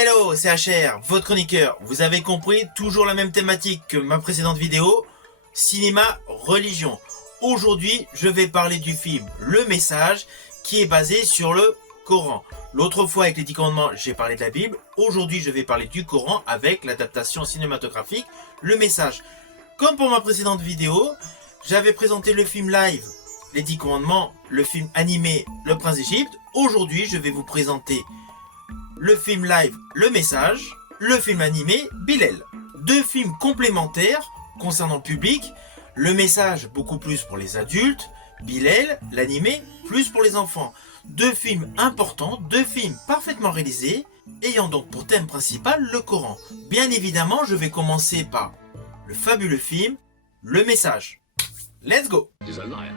Hello, c'est HR, votre chroniqueur. Vous avez compris, toujours la même thématique que ma précédente vidéo, cinéma, religion. Aujourd'hui, je vais parler du film Le Message, qui est basé sur le Coran. L'autre fois, avec les 10 commandements, j'ai parlé de la Bible. Aujourd'hui, je vais parler du Coran avec l'adaptation cinématographique Le Message. Comme pour ma précédente vidéo, j'avais présenté le film live, les 10 commandements, le film animé, Le Prince d'Égypte. Aujourd'hui, je vais vous présenter le film live Le Message, le film animé Bilal. Deux films complémentaires concernant le public. Le Message beaucoup plus pour les adultes, Bilal, l'animé, plus pour les enfants. Deux films importants, deux films parfaitement réalisés, ayant donc pour thème principal le Coran. Bien évidemment, je vais commencer par le fabuleux film Le Message. Let's go! He's a liar.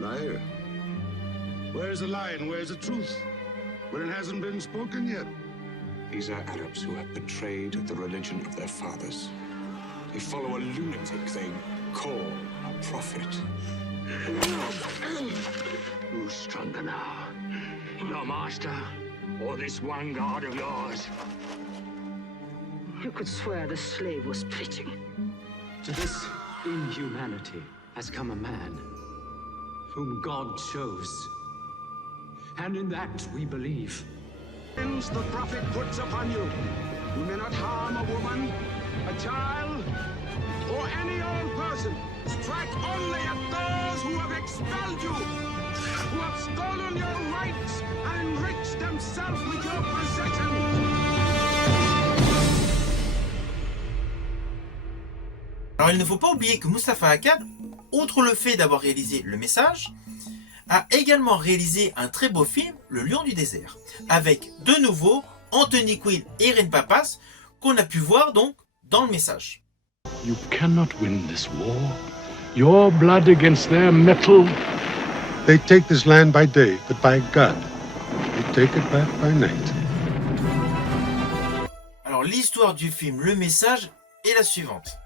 Liar? Where's the lie and where's the truth? When it hasn't been spoken yet. These are Arabs who have betrayed the religion of their fathers. They follow a lunatic they call a prophet. Who's stronger now? Your master or this one God of yours? You could swear the slave was preaching. To this inhumanity has come a man whom God chose. And in that we believe. The prophet puts upon you. You may not harm a woman, a child, or any old person. Strike only at those who have expelled you, who have stolen your rights and enriched themselves with your possessions. Alors il ne faut pas oublier que Mustapha Akkad, outre le fait d'avoir réalisé Le Message, a également réalisé un très beau film, Le Lion du désert, avec de nouveau Anthony Quinn et Irene Papas, qu'on a pu voir donc dans Le Message. You cannot win this war. Your blood against their metal. They take this land by day, but by God, they take it back by night. Alors l'histoire du film Le Message est la suivante.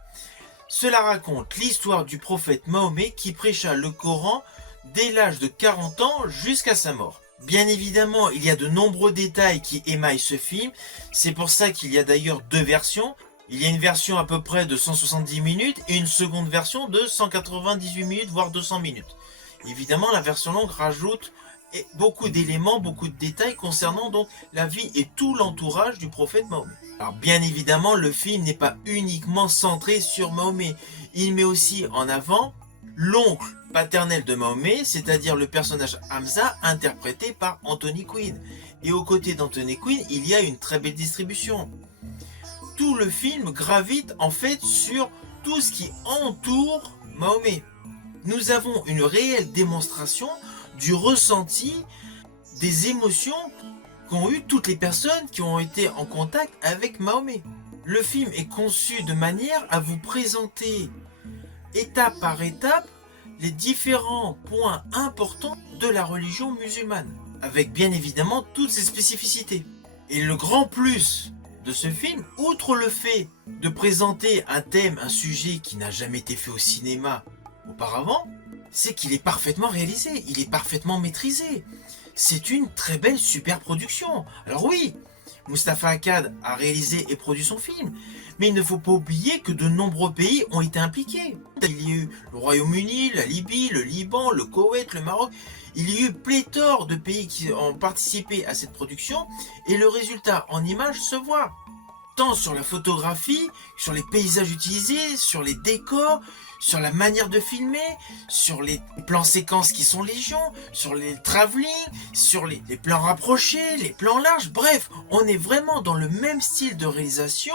Cela raconte l'histoire du prophète Mahomet qui prêcha le Coran dès l'âge de 40 ans jusqu'à sa mort. Bien évidemment, il y a de nombreux détails qui émaillent ce film. C'est pour ça qu'il y a d'ailleurs deux versions. Il y a une version à peu près de 170 minutes et une seconde version de 198 minutes, voire 200 minutes. Évidemment, la version longue rajoute beaucoup d'éléments, beaucoup de détails concernant donc la vie et tout l'entourage du prophète Mahomet. Alors bien évidemment, le film n'est pas uniquement centré sur Mahomet. Il met aussi en avant l'oncle paternel de Mahomet, c'est-à-dire le personnage Hamza, interprété par Anthony Quinn. Et aux côtés d'Anthony Quinn, il y a une très belle distribution. Tout le film gravite en fait sur tout ce qui entoure Mahomet. Nous avons une réelle démonstration du ressenti, des émotions qu'ont eu toutes les personnes qui ont été en contact avec Mahomet. Le film est conçu de manière à vous présenter étape par étape les différents points importants de la religion musulmane, avec bien évidemment toutes ses spécificités. Et le grand plus de ce film, outre le fait de présenter un thème, un sujet qui n'a jamais été fait au cinéma auparavant, c'est qu'il est parfaitement réalisé, il est parfaitement maîtrisé. C'est une très belle super production. Alors oui, Mustapha Akkad a réalisé et produit son film, mais il ne faut pas oublier que de nombreux pays ont été impliqués. Il y a eu le Royaume-Uni, la Libye, le Liban, le Koweït, le Maroc. Il y a eu pléthore de pays qui ont participé à cette production et le résultat en images se voit. Tant sur la photographie, sur les paysages utilisés, sur les décors, sur la manière de filmer, sur les plans séquences qui sont légion, sur les travelling, sur les plans rapprochés, les plans larges. Bref, on est vraiment dans le même style de réalisation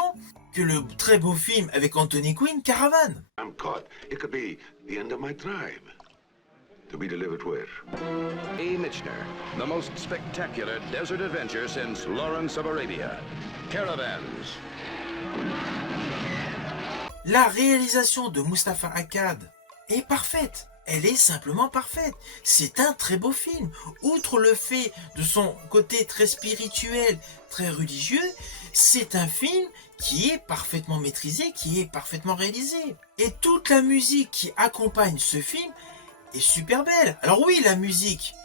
que le très beau film avec Anthony Quinn, Caravan. I'm caught. It could be the end of my tribe. To be delivered where? A. Michener, the most spectacular desert adventure since Lawrence of Arabia. Caravans. La réalisation de Mustapha Akkad est parfaite. Elle est simplement parfaite. C'est un très beau film. Outre le fait de son côté très spirituel, très religieux, c'est un film qui est parfaitement maîtrisé, qui est parfaitement réalisé. Et toute la musique qui accompagne ce film est super belle. Alors oui, la musique,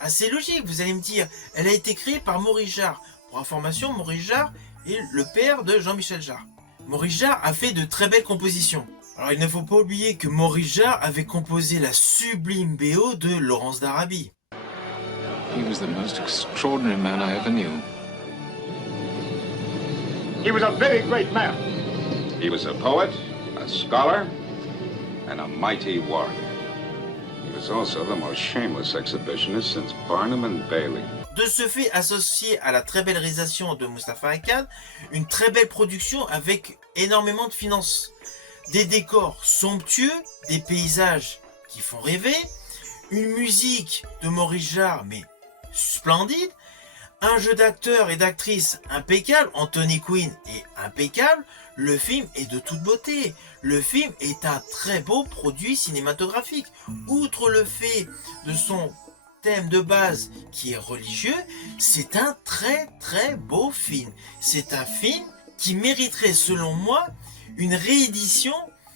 assez logique, vous allez me dire, elle a été créée par Maurice Jarre. Pour information, Maurice Jarre est le père de Jean-Michel Jarre. Maurice Jarre a fait de très belles compositions. Alors il ne faut pas oublier que Maurice Jarre avait composé la sublime BO de Laurence d'Arabie. He was the most extraordinary man I ever knew. He was a very great man. He was a poet, a scholar, and a mighty warrior. He was also the most shameless exhibitionist since Barnum and Bailey. De ce fait, associé à la très belle réalisation de Moustapha Akkad, une très belle production avec énormément de finances. Des décors somptueux, des paysages qui font rêver, une musique de Maurice Jarre mais splendide, un jeu d'acteurs et d'actrices impeccable, Anthony Quinn est impeccable, le film est de toute beauté. Le film est un très beau produit cinématographique. Outre le fait de son thème de base qui est religieux, c'est un très très beau film. C'est un film qui mériterait selon moi une réédition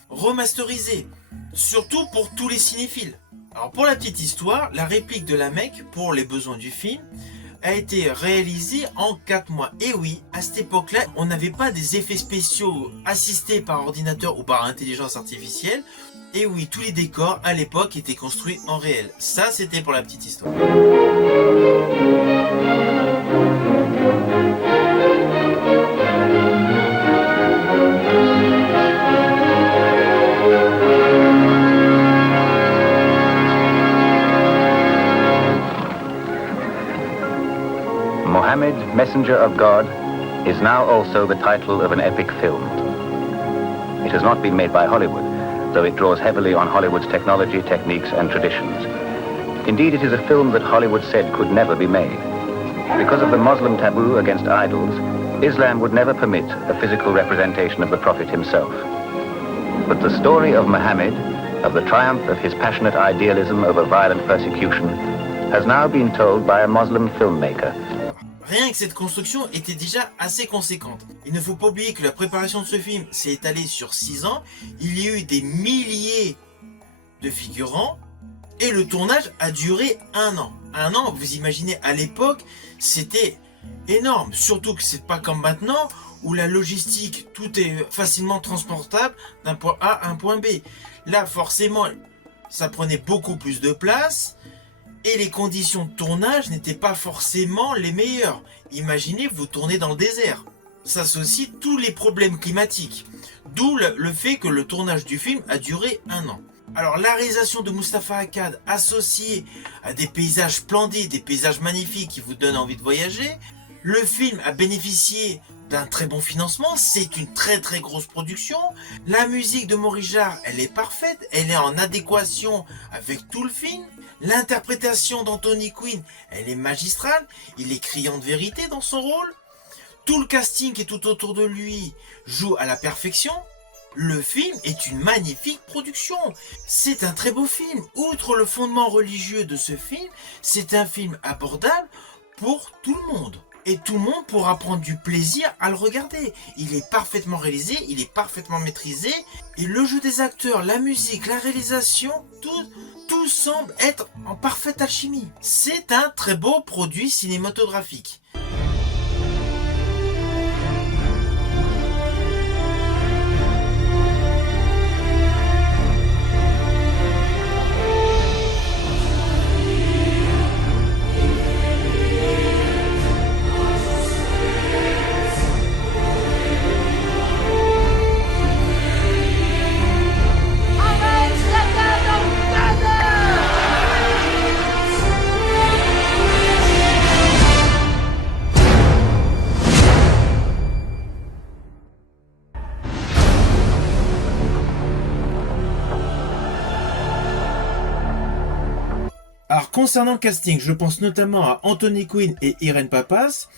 remasterisée, surtout pour tous les cinéphiles. Alors pour la petite histoire, la réplique de la Mecque pour les besoins du film a été réalisée en 4 mois. Et oui, à cette époque-là, on n'avait pas des effets spéciaux assistés par ordinateur ou par intelligence artificielle. Et oui, tous les décors à l'époque étaient construits en réel. Ça, c'était pour la petite histoire. Mohammed, Messenger of God, is now also the title of an epic film. It has not been made by Hollywood, though it draws heavily on Hollywood's technology, techniques, and traditions. Indeed, it is a film that Hollywood said could never be made. Because of the Muslim taboo against idols, Islam would never permit a physical representation of the Prophet himself. But the story of Muhammad, of the triumph of his passionate idealism over violent persecution, has now been told by a Muslim filmmaker. Rien que cette construction était déjà assez conséquente. Il ne faut pas oublier que la préparation de ce film s'est étalée sur 6 ans. Il y a eu des milliers de figurants et le tournage a duré 1 an. 1 an, vous imaginez, à l'époque, c'était énorme. Surtout que c'est pas comme maintenant où la logistique, tout est facilement transportable d'un point A à un point B. Là, forcément, ça prenait beaucoup plus de place. Et les conditions de tournage n'étaient pas forcément les meilleures. Imaginez, vous tournez dans le désert. Ça associe tous les problèmes climatiques. D'où le fait que le tournage du film a duré 1 an. Alors la réalisation de Moustapha Akkad associée à des paysages splendides, des paysages magnifiques qui vous donnent envie de voyager. Le film a bénéficié d'un très bon financement, c'est une très très grosse production. La musique de Maurice Jarre, elle est parfaite, elle est en adéquation avec tout le film. L'interprétation d'Anthony Quinn, elle est magistrale, il est criant de vérité dans son rôle. Tout le casting qui est tout autour de lui joue à la perfection. Le film est une magnifique production. C'est un très beau film. Outre le fondement religieux de ce film, c'est un film abordable pour tout le monde. Et tout le monde pourra prendre du plaisir à le regarder. Il est parfaitement réalisé, il est parfaitement maîtrisé. Et le jeu des acteurs, la musique, la réalisation, tout semble être en parfaite alchimie. C'est un très beau produit cinématographique. Alors concernant le casting, je pense notamment à Anthony Quinn et Irene Papas.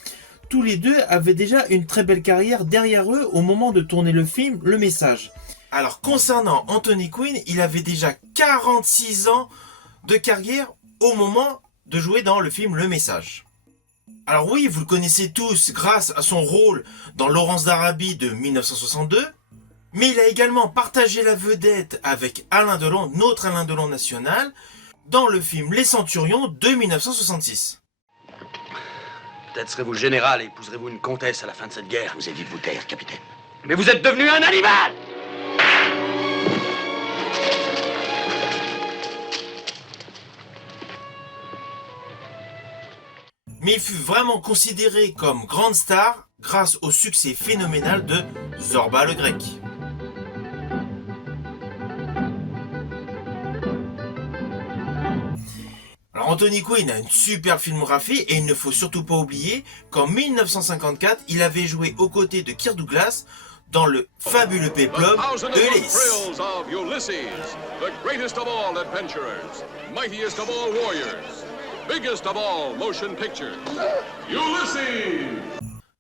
Tous les deux avaient déjà une très belle carrière derrière eux au moment de tourner le film Le Message. Alors concernant Anthony Quinn, il avait déjà 46 ans de carrière au moment de jouer dans le film Le Message. Alors oui, vous le connaissez tous grâce à son rôle dans Laurence d'Arabie de 1962. Mais il a également partagé la vedette avec Alain Delon, notre Alain Delon national, dans le film Les Centurions de 1966. Peut-être serez-vous le général et épouserez-vous une comtesse à la fin de cette guerre. Je vous ai dit de vous taire, capitaine. Mais vous êtes devenu un animal! Mais il fut vraiment considéré comme grande star grâce au succès phénoménal de Zorba le Grec. Alors Anthony Quinn a une super filmographie et il ne faut surtout pas oublier qu'en 1954, il avait joué aux côtés de Kirk Douglas dans le fabuleux péplum de Ulysse. The greatest of all adventurers, mightiest of all warriors, biggest of all motion pictures, Ulysses!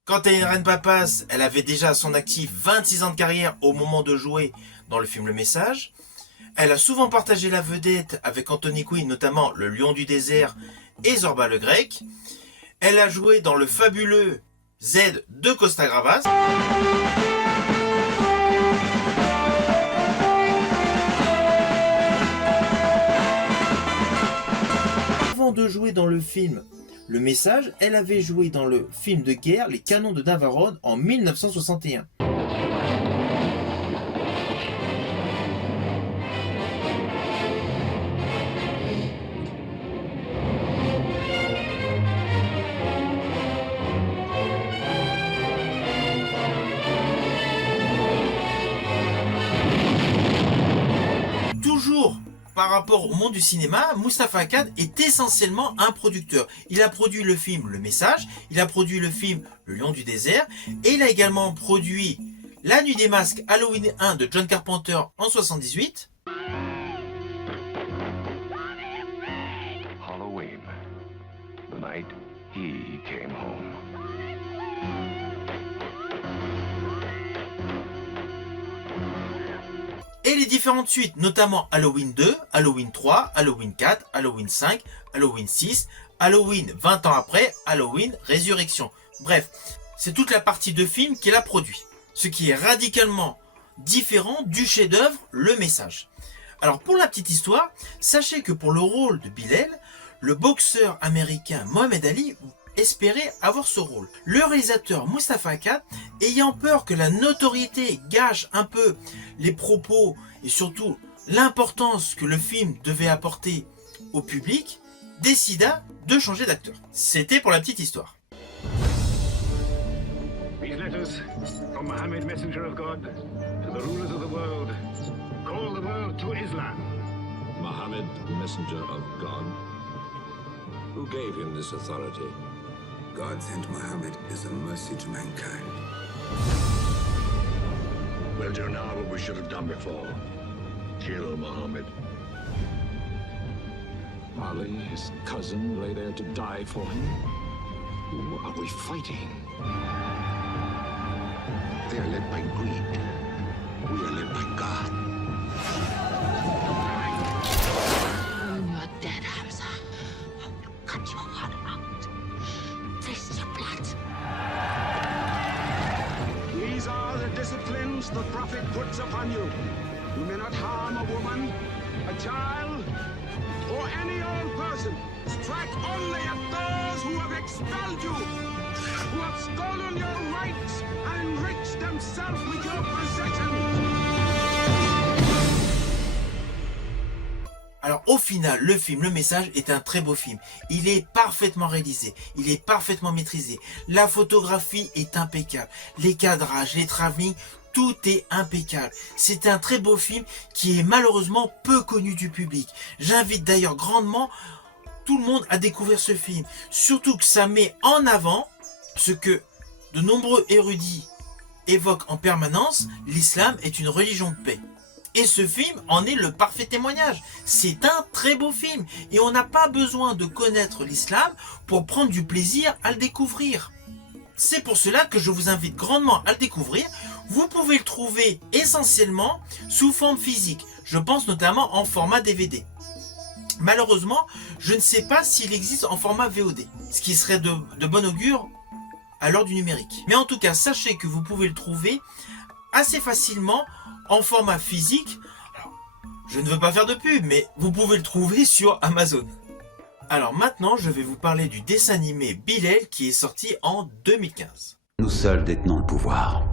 Quant à Irene Papas, elle avait déjà à son actif 26 ans de carrière au moment de jouer dans le film Le Message. Elle a souvent partagé la vedette avec Anthony Quinn, notamment Le Lion du désert et Zorba le Grec. Elle a joué dans le fabuleux Z de Costa Gavras. Avant de jouer dans le film Le Message, elle avait joué dans le film de guerre Les Canons de Navarone en 1961. Toujours par rapport au monde du cinéma, Moustapha Akkad est essentiellement un producteur. Il a produit le film Le Message, il a produit le film Le Lion du désert, et il a également produit La Nuit des Masques Halloween 1 de John Carpenter en 1978. Halloween, the night he came home. Et les différentes suites, notamment Halloween 2, Halloween 3, Halloween 4, Halloween 5, Halloween 6, Halloween 20 ans après, Halloween Résurrection. Bref, c'est toute la partie de film qu'il a produit. Ce qui est radicalement différent du chef-d'œuvre Le Message. Alors pour la petite histoire, sachez que pour le rôle de Bilal, le boxeur américain Mohamed Ali espérait avoir ce rôle. Le réalisateur Moustapha Akkad, ayant peur que la notoriété gâche un peu les propos et surtout l'importance que le film devait apporter au public, décida de changer d'acteur. C'était pour la petite histoire. These letters from Muhammad, messenger of God, to the rulers of the world, call the world to Islam. Muhammad, messenger of God. Who gave him this authority? God sent Muhammad as a mercy to mankind. We'll do now what we should have done before. Kill Muhammad. Ali, his cousin, lay there to die for him. Who are we fighting? They are led by greed. We are led by God. When you're dead, Hamza, I will cut your heart out. Taste your blood. These are the disciplines the Prophet puts upon you. You may not harm a woman, a child, or any old person. Strike only at those who have expelled you, who have stolen your rights and enriched themselves with your possessions. Alors au final, le film Le Message est un très beau film. Il est parfaitement réalisé, il est parfaitement maîtrisé. La photographie est impeccable, les cadrages, les travelling, tout est impeccable. C'est un très beau film qui est malheureusement peu connu du public. J'invite d'ailleurs grandement tout le monde à découvrir ce film. Surtout que ça met en avant ce que de nombreux érudits évoquent en permanence, l'islam est une religion de paix. Et ce film en est le parfait témoignage. C'est un très beau film. Et on n'a pas besoin de connaître l'islam pour prendre du plaisir à le découvrir. C'est pour cela que je vous invite grandement à le découvrir. Vous pouvez le trouver essentiellement sous forme physique. Je pense notamment en format DVD. Malheureusement, je ne sais pas s'il existe en format VOD. Ce qui serait de bon augure à l'heure du numérique. Mais en tout cas, sachez que vous pouvez le trouver assez facilement en format physique. Alors, je ne veux pas faire de pub, mais vous pouvez le trouver sur Amazon. Alors maintenant, je vais vous parler du dessin animé Bilal qui est sorti en 2015. Nous seuls détenons le pouvoir.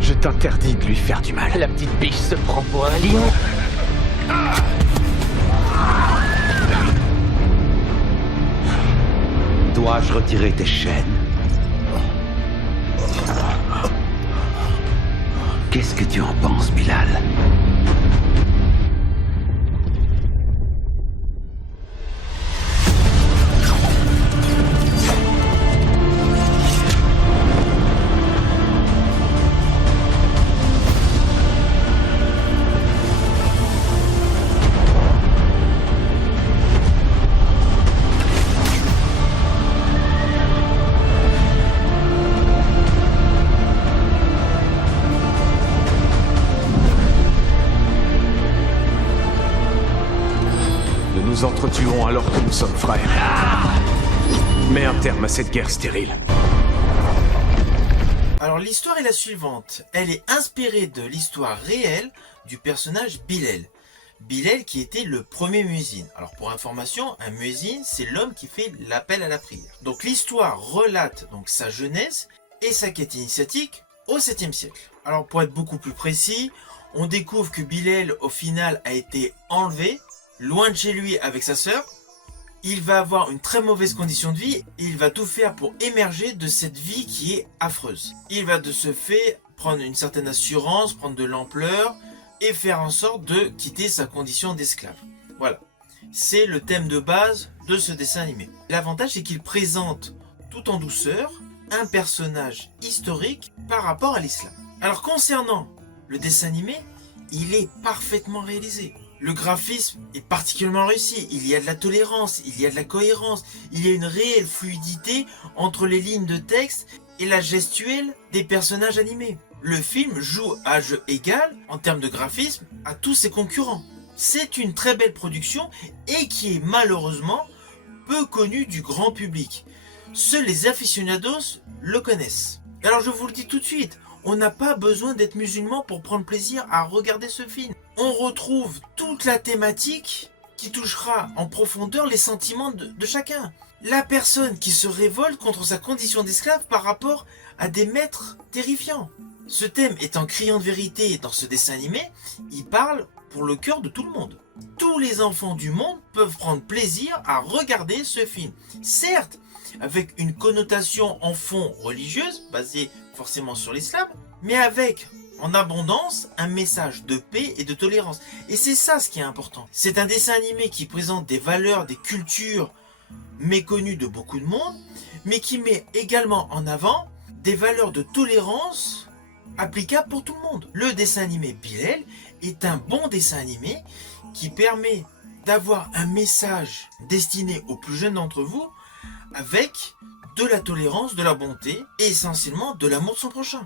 Je t'interdis de lui faire du mal. La petite biche se prend pour un lion. Dois-je retirer tes chaînes? Qu'est-ce que tu en penses, Bilal? Nous entretuons alors que nous sommes frères. Mets un terme à cette guerre stérile. Alors l'histoire est la suivante. Elle est inspirée de l'histoire réelle du personnage Bilal. Bilal qui était le premier muezzin. Alors pour information, un muezzin c'est l'homme qui fait l'appel à la prière. Donc l'histoire relate donc sa jeunesse et sa quête initiatique au 7e siècle. Alors pour être beaucoup plus précis, on découvre que Bilal au final a été enlevé loin de chez lui avec sa sœur. Il va avoir une très mauvaise condition de vie et il va tout faire pour émerger de cette vie qui est affreuse. Il va de ce fait prendre une certaine assurance, prendre de l'ampleur et faire en sorte de quitter sa condition d'esclave. Voilà, c'est le thème de base de ce dessin animé. L'avantage c'est qu'il présente tout en douceur un personnage historique par rapport à l'islam. Alors concernant le dessin animé, il est parfaitement réalisé. Le graphisme est particulièrement réussi, il y a de la tolérance, il y a de la cohérence, il y a une réelle fluidité entre les lignes de texte et la gestuelle des personnages animés. Le film joue à jeu égal, en termes de graphisme, à tous ses concurrents. C'est une très belle production et qui est malheureusement peu connue du grand public. Seuls les aficionados le connaissent. Alors je vous le dis tout de suite, on n'a pas besoin d'être musulman pour prendre plaisir à regarder ce film. On retrouve toute la thématique qui touchera en profondeur les sentiments de chacun. La personne qui se révolte contre sa condition d'esclave par rapport à des maîtres terrifiants. Ce thème étant criant de vérité dans ce dessin animé, il parle pour le cœur de tout le monde. Tous les enfants du monde peuvent prendre plaisir à regarder ce film. Certes, avec une connotation en fond religieuse, basée forcément sur l'islam, mais avec en abondance un message de paix et de tolérance. Et c'est ça ce qui est important. C'est un dessin animé qui présente des valeurs, des cultures méconnues de beaucoup de monde, mais qui met également en avant des valeurs de tolérance applicables pour tout le monde. Le dessin animé Bilal est un bon dessin animé qui permet d'avoir un message destiné aux plus jeunes d'entre vous avec de la tolérance, de la bonté et essentiellement de l'amour de son prochain.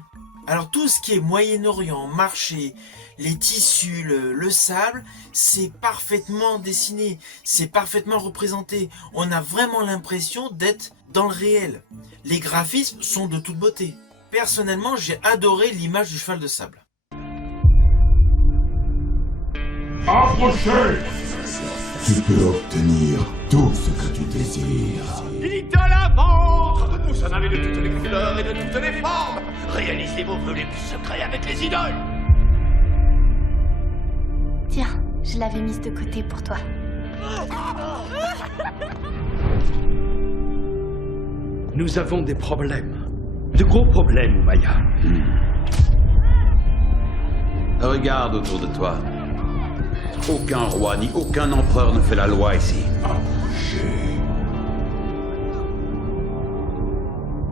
Alors tout ce qui est Moyen-Orient, marché, les tissus, le sable, c'est parfaitement dessiné, c'est parfaitement représenté. On a vraiment l'impression d'être dans le réel. Les graphismes sont de toute beauté. Personnellement, j'ai adoré l'image du cheval de sable. Approchez! Tu peux obtenir tout ce que tu désires. Dites la vôtre! Vous en avez de toutes les couleurs et de toutes les formes! Réalisez vos vœux les plus secrets avec les idoles! Tiens, je l'avais mise de côté pour toi. Nous avons des problèmes. De gros problèmes, Maya. Regarde autour de toi. Aucun roi ni aucun empereur ne fait la loi ici.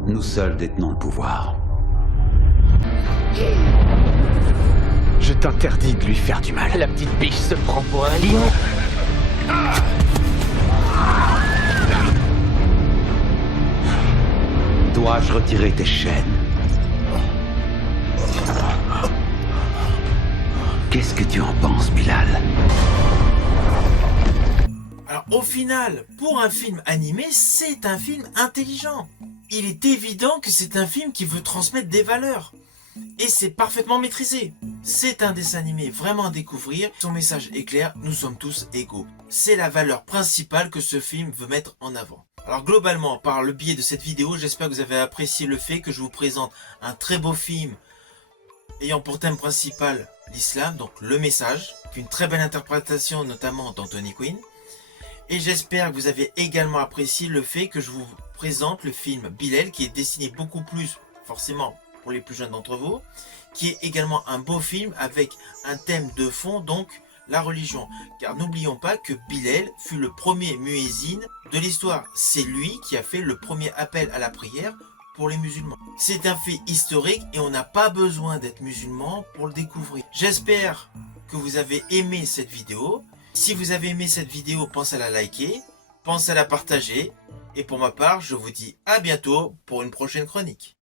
Nous seuls détenons le pouvoir. Je t'interdis de lui faire du mal. La petite biche se prend pour un lion. Dois-je retirer tes chaînes? Qu'est-ce que tu en penses, Bilal? Alors au final, pour un film animé, c'est un film intelligent. Il est évident que c'est un film qui veut transmettre des valeurs. Et c'est parfaitement maîtrisé. C'est un dessin animé vraiment à découvrir. Son message est clair, nous sommes tous égaux. C'est la valeur principale que ce film veut mettre en avant. Alors globalement, par le biais de cette vidéo, j'espère que vous avez apprécié le fait que je vous présente un très beau film ayant pour thème principal l'islam, donc le message, une très belle interprétation notamment d'Anthony Quinn. Et j'espère que vous avez également apprécié le fait que je vous présente le film Bilal, qui est destiné beaucoup plus, forcément, pour les plus jeunes d'entre vous, qui est également un beau film avec un thème de fond, donc la religion. Car n'oublions pas que Bilal fut le premier muezzin de l'histoire. C'est lui qui a fait le premier appel à la prière pour les musulmans. C'est un fait historique et on n'a pas besoin d'être musulman pour le découvrir. J'espère que vous avez aimé cette vidéo. Si vous avez aimé cette vidéo, pensez à la liker, pensez à la partager. Et pour ma part, je vous dis à bientôt pour une prochaine chronique.